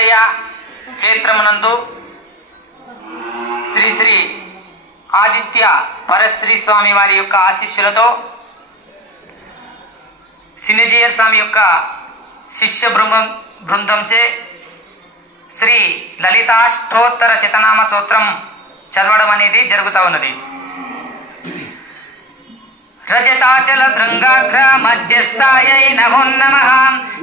దేవాలయ క్షేత్రమునందు శ్రీ శ్రీ ఆదిత్య పరశ్రీ స్వామి వారి యొక్క ఆశీస్సులతో సిన్నజీయర్ స్వామి యొక్క శిష్య బృందంచే శ్రీ లలితాష్టోత్తర శతనామ స్తోత్రం చదవడం అనేది జరుగుతూ ఉన్నది. రజతాచల శృంగాగ్ర మధ్యస్థాయై నమో నమః,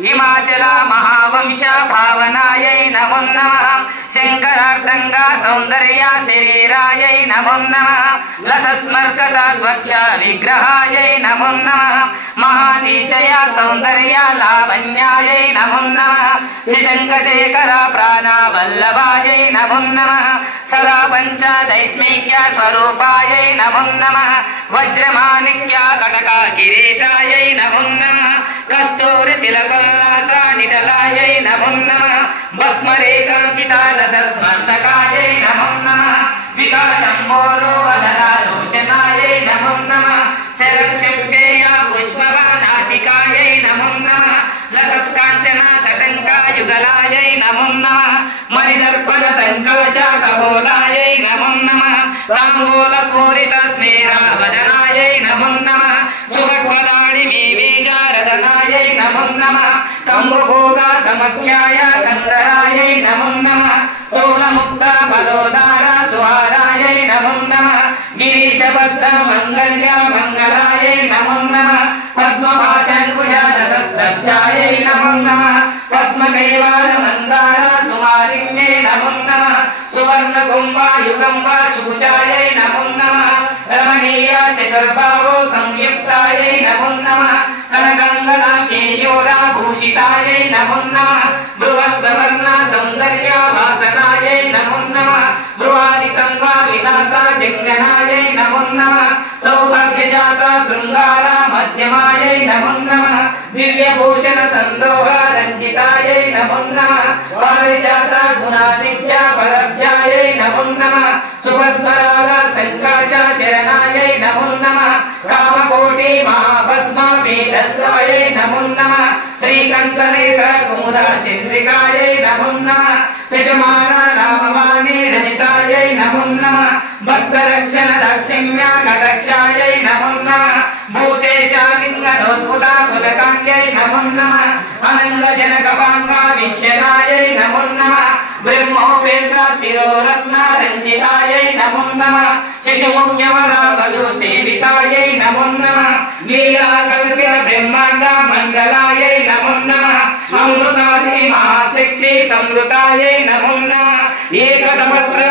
హిమాచల మహావంశ భావనాయై నమో నమః, శంకరార్ధంగా సౌందర్య శరీరాయై నమో నమః, లసస్మర్కత స్వచ్ఛ విగ్రహాయై నమో నమః, మహాతిశయ సౌందర్య లావణ్యాయై నమో నమః, శశంకశేఖర ప్రాణవల్లభాయై నమో నమః, సదా పంచదైస్మిక్య స్వరూపాయై నమో నమః, వజ్రమాణిక్య కటక కిరీటాయై నమో నమః, కస్తూరి తిలకల్లాస నిటలాయై నమో నమః, భస్మరేఖాంకిత లసస్మర్తకాయై నమో నమః, వికాశంబోరో వదనాలోచనాయై నమో నమః, శరక్షింపేయ పుష్పవనాసికాయై నమో నమః, లసస్కాంచన తటంకాయుగలాయై నమో నమః, మణిదర్పణ సంకాశ కపోలాయై నమో నమః, తాంబూల స్ఫూరిత స్మేరావదనాయై నమో నమః, సుభక్వదాడి మీవీచారదనాయై నమో నమః, కంబుభోగ సమఖ్యాయ కందరాయై నమో నమః, స్థూలముక్త ఫలోదార సుహారాయై నమో నమః, గిరీశబద్ధ మంగళ్య మంగళాయై నమో నమః, పద్మభాషంకుశ రసస్తబ్జాయై నమో నమః, పద్మకైవార మందార సుమారిణ్యై నమో నమః, సువర్ణ కుంభాయుగంబ శుచాయై నమో నమః, రమణీయ చతుర్బాహు సంయుక్తాయై నమో నమః, కనకాంగళకేయూరా భూషితాయై నమో నమః, భ్రువస్సవర్ణ సౌందర్య వాసనాయై నమో నమః, భ్రువాదికంగ విలాస జంగనాయై నమో నమః, సౌభాగ్యజాత శృంగార మధ్యమాయై నమో నమః, దివ్యభూషణ సందోహ రంజితాయై నమో నమః, పారిజాత గుణాదిత్య పరబ్జాయై నమో నమః, సుభద్మరాగ సంకాశ చరణాయై నమో నమః, కామకోటి మహాపద్మ పీఠస్థాయై నమో నమః, శ్రీకంఠలేఖ కుముద చంద్రికాయై నమో నమః, శశమాన రామవాణి రజితాయై నమో నమః, భక్తరక్షణ దాక్షిణ్య కటాక్షాయై నమో నమః, భూతేశాలింగనోద్భుత ముదకాంగై నమో నమః, అనంగజనకపాంగ వీక్షణాయై నమో నమః, బ్రహ్మోపేంద్ర శిరోరత్న రంజితాయై నమో నమః, శశముఖ్యవరావధు సేవితాయై నమో నమః, లీలాకల్పిత బ్రహ్మాండ మండలాయై నమో నమః, అమృతాది మహాశక్తి సంవృతాయై నమో నమః, ఏకతపత్ర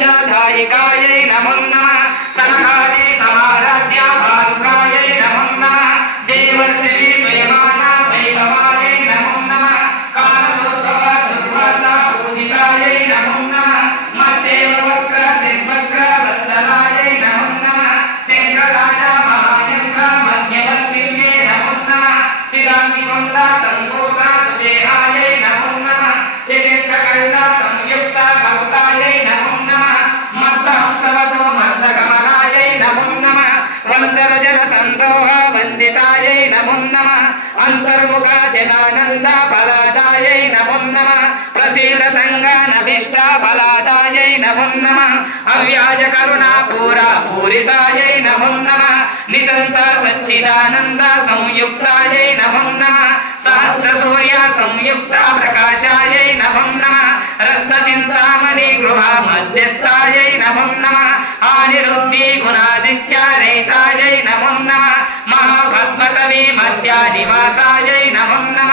సామ్రాజ్యదాయికాయై నమో నమః, సనకాది సమారాధ్య భారుకాయై నమో నమః, దేవర్షి స్వయమాన వైభవాయై నమో నమః, కాలసోద్భవ దుర్వాస పూజితాయై నమో నమః, మత్తేవ వక్ర శిల్వక్ర వత్సలాయై నమో నమః, శంకరాజ మహాయంత్ర మధ్యవర్తిన్యే నమో నమః, సిద్ధాంతికొండ సంభూత సుదేహాయై నమో నమః, శశంఖఖండ సంయుక్త భక్తాయై నమో నమః, మత్తహంసవతో మర్దకమలాయై నమో నమః, వందరజన సందోహ వందితాయై నమో నమః, అంతర్ముఖ జనానంద ఫలాదాయై నమో నమః, ప్రతివ్రతంగానభీష్ట ఫలాదాయై నమో నమః, అవ్యాజ కరుణా పూరా పూరితాయై నమో నమః, నితంత సచ్చిదానంద సంయుక్తాయై నమో నమః, సహస్ర సూర్య సంయుక్త ప్రకాశాయై నమో నమః, రత్న చింతామణి గృహ మధ్యస్థాయై నమో నమః, ఆనిరుద్ధి గుణాదిత్య రహితాయై నమో నమః, మహాపద్మకవి మధ్య నివాసాయై నమో నమః,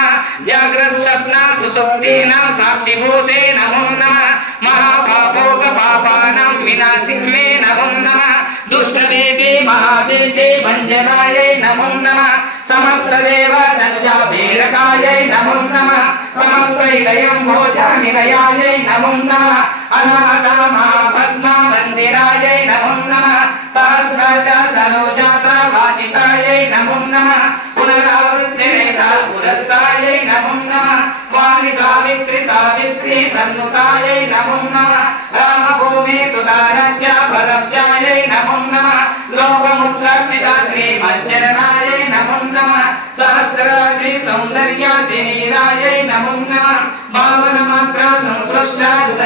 జాగ్రత్స్వప్న సుషుప్తీనాం సాక్షిభూతే నమో నమః, మహాపాపోక పాపానాం వినాశిన్మే నమో నమః, దుష్టవేది మహావేది భంజనాయై నమో నమః, సమస్త్రదేవ ధనుజా భీరకాయై నమో నమః, సమస్త్రైదయం భోజానిలయాయై నమో నమః, అనాథ మహాపద్మ మందిరాయై నమో నమః, సహస్రశ సరోజాత వాసితాయై నమో నమః, పునరావృత్తి పురస్తాయై నమో నమః, వాణికావిత్రి సావిత్రి సన్నుతాయై నమో నమః, రామభూమి సుధారాజ్య పరబ్జాయై నమో నమః, లోకముద్రాక్షిత శ్రీ మచ్చరణాయై నమో నమః, సహస్రాద్రి సౌందర్య శరీరాయై నమో నమః, భావన మాత్ర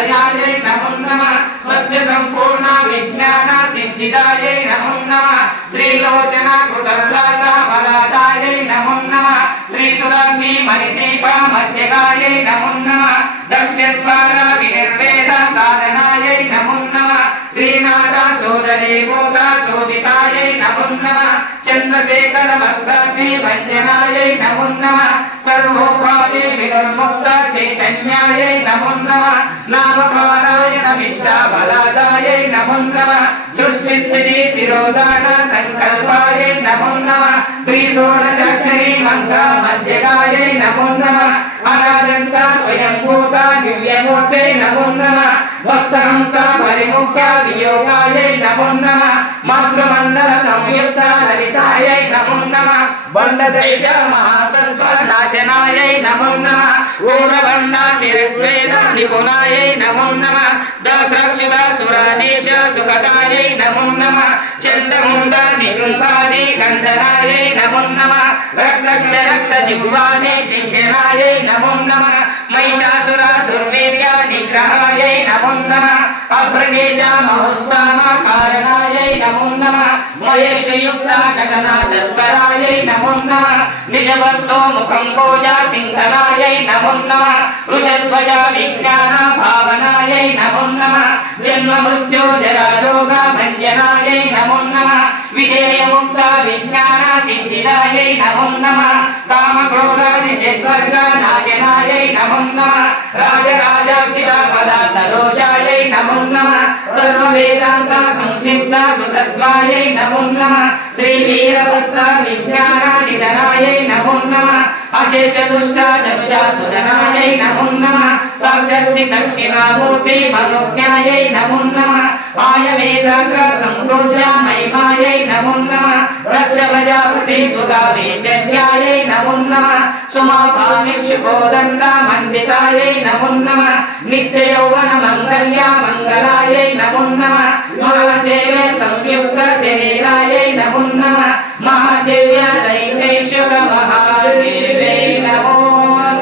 निलयायै नमो नमः सत्य संपूर्ण विज्ञान सिद्धिदायै नमो नमः श्रीलोचना कृतल्लासा बलादायै नमो नमः श्रीसुरभि मणिदीपा मध्यगायै नमो नमः दक्षद्वारा विनिर्वेद साधनायै नमो नमः श्रीनाथ सोदरी भूता शोभितायै नमो नमः चंद्रशेखर भक्ताग्नि भंजनायै नमो नमः सर्वोपाधि विनिर्मुक्त चैतन्यायै नमो नमः नामपारायण विष्टा बलादायै नमो नमः सृष्टि स्थिति शिरोधान संकल्पायै नमो नमः श्री षोडशाक्षरी मंत्र मध्यगायै नमो नमः अनादंत स्वयंभूता दिव्यमूर्ते नमो नमः भक्तहंसा परिमुख्य वियोगायै नमो नमः मातृमंडल संयुक्त ललितायै नमो नमः बंडदैत्य महासंकट नाशनायै नमो नमः ऊरबंडा शिरस्वेद निपुणायै नमो नमः दक्षुदा सुराधीश सुखदायै नमो नमः चंडमुंडा निशुंभादि खंडनायै नमो नमः रक्तक्ष रक्त जिह्वादि शिक्षणायै नमो नमः महिषासुर दुर्वीर्य निग्रहायै नमो नमः अभ्रगेश महोत्साह कारणायै नमो नमः महेशयुक्त नटना तत्परायै नमो नमः निजवर्तो मुखं कोजा सिंधनायै नमो नमः वृषध्वज विज्ञान भावनायै नमो नमः जन्म मृत्यु जरा रोग भंजनायै नमो नमः विजय मुक्त विज्ञान सिद्धिदायै नमो नमः काम क्रोधादि षड्वर्ग नाशनायै नमो नमः राजराजाक्षिता पदा सरोजायै नमो नमः सर्व वेदांत संक्षिप्त सुतत्वायै नमो नमः श्री वीरभद्र विज्ञान निधनायै नमो नमः अशेष दुष्ट जपजा सुधनायै नमो नमः साक्षात् दक्षिणामूर्ति मनोज्ञायै नमो नमः आयमेधाक संप्रोज्य महिमायै नमो नमः रक्ष प्रजापति सुधा वेशज्ञायै नमो नमः सुमाभामिक्षुकोदण्ड मण्डितायै नमो नमः नित्य यौवन मंगल्य मंगलायै नमो नमः महादेव संयुक्त शरीरायै नमो नमः महादेव्य दैतेश्वर महादेवे नमो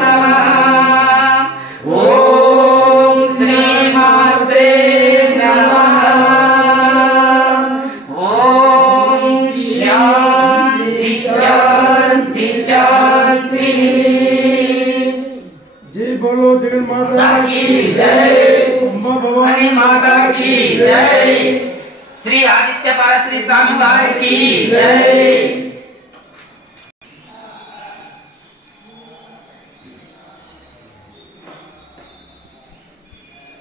नमः ओम श्री मात्रे नमः ओम शांति शांति शांति। जय बोलो जगन माता की जय, अम्बा भवानी माता की जय, श्री आदित्य परश्री स्वामी वार की जय।